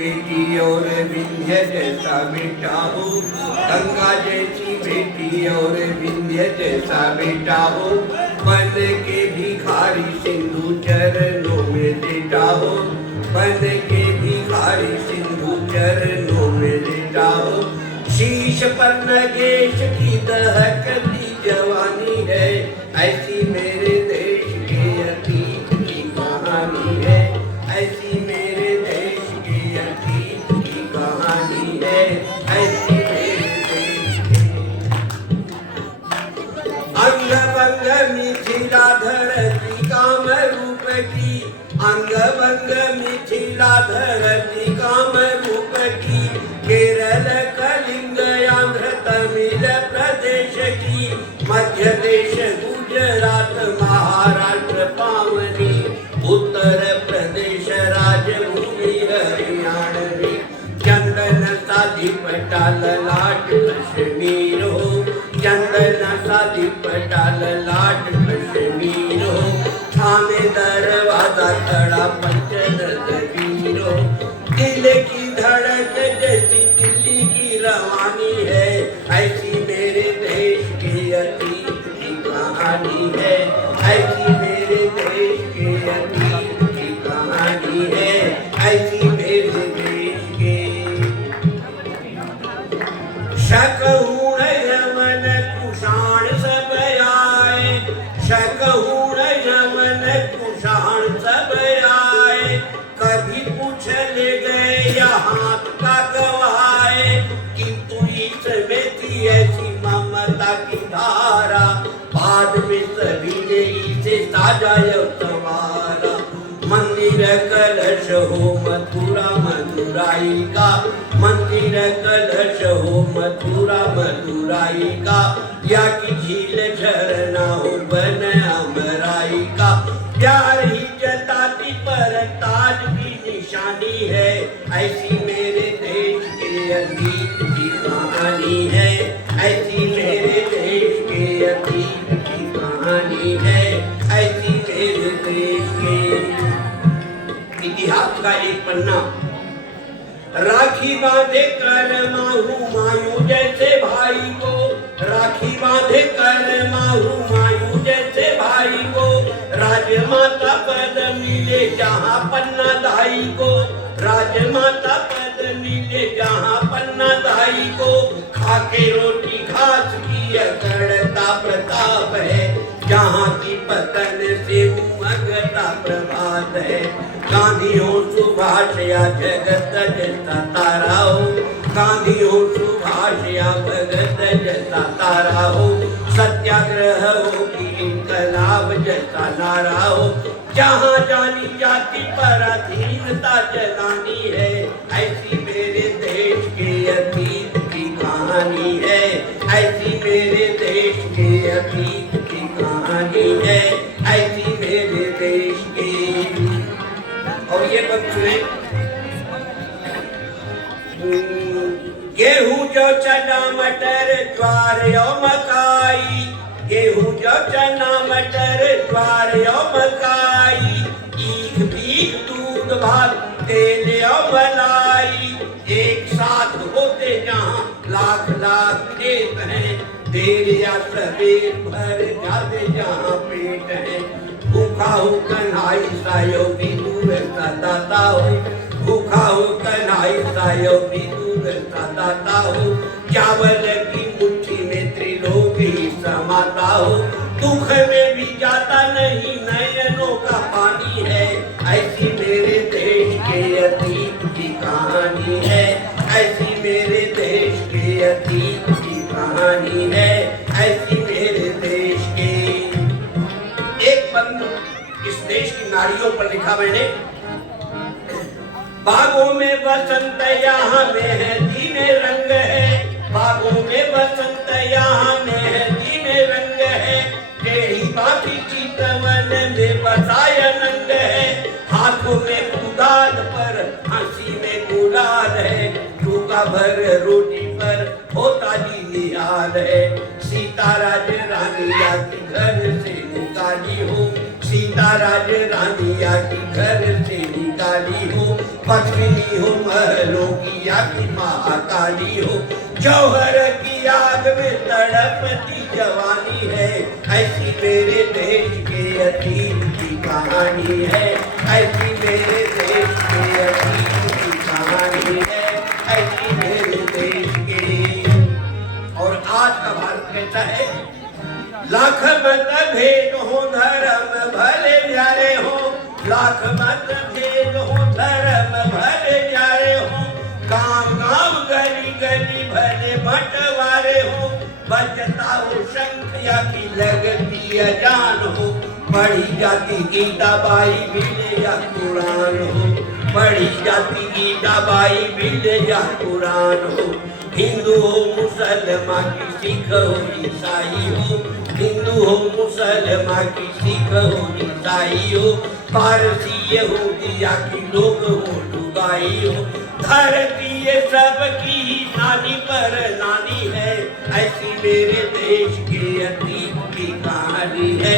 बेटी और विंध्य जैसा बेटा हो, गंगा जैसी बेटी और विंध्य जैसा बेटा हो, बन के भिखारी सिंधु चरणों में लेटा हो, बन के भिखारी सिंधु चरणों में लेटा हो। शीश पर नगेश की दहकती जवानी है, ऐसी मेरे देश के अतीत की कहानी है, ऐसी मेरे देश के अतीत की कहानी है, ऐसी मेरे देश के। अंग भंग मिथिला धरती काम रूप की, अंग भंग मिथिला धरती काम रूप की, केरल कलिंग आंध्र तमिल प्रदेश की, मध्य देश गुजरात महाराष्ट्र पावनी, उत्तर प्रदेश राजभूमि हरियाणवी, चंदन साधी पटाल लाट कश्मीर हो, चंदन साधी पटाल लाट कश्मीर हो, थाने दरवाजा खड़ा पंचनद हो, दिल की धड़क जैसी दिल्ली की रवानी है, ऐसी मेरे देश के अतीत की कहानी है, ऐसी मेरे देश के अतीत की कहानी है, ऐसी मेरे देश के। शकहूण यमन कुषाण सब आए, शकहूण यमन कुषाण सब आए, कभी पूछ ले गए यहाँ का गवाए, किंतु इसमें थी ऐसी ममता की धारा, बाद में सभी ने इसे साजा संवारा। मंदिर कलश हो मथुरा मथुराई का, मंदिर कलश हो मथुरा मथुराई का, या कि झील झरना हो बन अमराई का, प्यार ही जताती पर ताज की निशानी है, ऐसी मेरे देश के अतीत की कहानी है, ऐसी मेरे देश के अतीत की कहानी है, ऐसी मेरे देश के। इतिहास का एक पन्ना, राखी बांधे कर मायू जैसे भाई को, राखी बांधे कर मायू जैसे भाई को, राजमाता पद मिले जहाँ पन्ना दाई को, राजमाता पद मिले जहाँ पन्ना दाई को, खाके रोटी घास की अकड़ता प्रताप है, जहाँ की पतन से उमगता प्रभात है। गांधी हो सुभाष या जगत जैसा तारा हो, गांधी हो सुभाष या भगत जैसा तारा हो, सत्याग्रह हो कि इनकलाब जैसा नारा हो, जहाँ जानी जाति पर अधीनता जलानी है, ऐसी मेरे देश के अतीत की कहानी है, ऐसी मेरे देश के अतीत की कहानी है, ऐसी मेरे देश की। और ये वक्त में गेहूं जो चना मटर ज्वार और मकाई, गेहूं जो चना मटर ज्वार और मकाई, ईख भीख दूध भात तेल और मलाई, एक साथ होते जहाँ लाख लाख खेत हैं, देर या सवेर भर जाते जहाँ पेट है, भूखा हो कन्हाई सायो भी दूर सताता हो, भूखा हो कन्हाई सायो भी दूर सताता हो, चावल की मुट्ठी में त्रिलोक ही समाता हो, दुख में भी जाता नहीं नयनों का पानी है, ऐसी मेरे देश के अतीत की कहानी है, ऐसी मेरे देश के अतीत की कहानी है, ऐसी मेरे देश के। एक बंद इस देश की नारियों पर लिखा मैंने, बागों में बसंत यहाँ मेहंदी में रंग है, बागों में बसंत यहाँ मेहंदी में रंग है, टेढ़ी बाकी चितवन में बसाया नंग है, हाथों में कुदाल पर हंसी में गुलाल है, चूका भर रोटी पर होता जी निहाल है, सीता राज रानिया की घर से निकाली हो, सीता राज रानिया की घर से निकाली हो, पत्नी हो निराली हो। जौहर की आग में तड़पती जवानी है, ऐसी मेरे देश के अतीत की कहानी है, ऐसी मेरे देश के अतीत की कहानी है, ऐसी मेरे देश के। और आज का भारत कहता है, लाख मतभेद हो धर्म भले न्यारे हो, लाख मतभेद हो धर्म भले न्यारे हो, गांव गांव गली गली भले बंटवारे हो, बजता हो शंख या की लगती अजान हो, पढ़ी जाती गीता बाइबिल या कुरान हो, पढ़ी जाती गीता बाइबिल या कुरान हो। हिंदू हो मुसलमान की सिख हो ईसाई हो, हिंदू हो मुसलमान की सिख हो ईसाई हो, पारसी यहूदी या की लोग हो लुगाई हो, धरती ये सबकी नानी पर नानी है, ऐसी मेरे